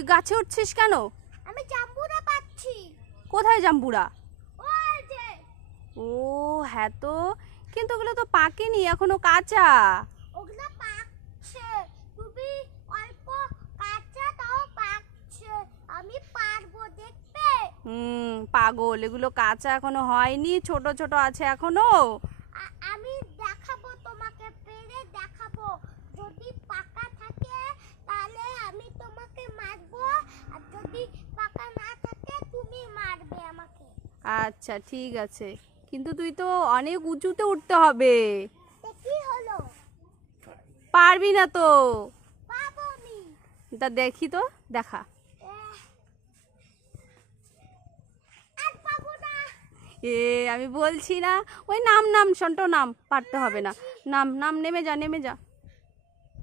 তুই গাছে উঠছিস কেন? আমি জাম্বুরা পাচ্ছি। কোথায় জাম্বুরা? ওই যে ও হ্যাঁ তো, কিন্তু ওগুলো তো পাকেনি, এখনো কাঁচা। ওগুলো পাকছে, খুবই অল্প কাঁচা, তাও পাকছে। আমি পারবো দেখতে। পাগল, এগুলো কাঁচা এখনো হয়নি, ছোট ছোট আছে এখনো। আমি দেখাবো তোমাকে, পেরে দেখাবো। যদি পাকা থাকে তাহলে আমি তোমাকে মারবো, আর যদি পাকা না থাকে তুমি মারবে আমাকে। আচ্ছা ঠিক আছে, কিন্তু তুই তো অনেক উঁচুতে উঠতে হবে। কি হলো? পারবি না তো। পাবো আমি। তা দেখি তো, দেখা। আর পাবো না। আমি বলছি না, ওই নাম নাম সন্টো নাম, পারতে হবে না। নাম নাম, নেমে যা নেমে যা।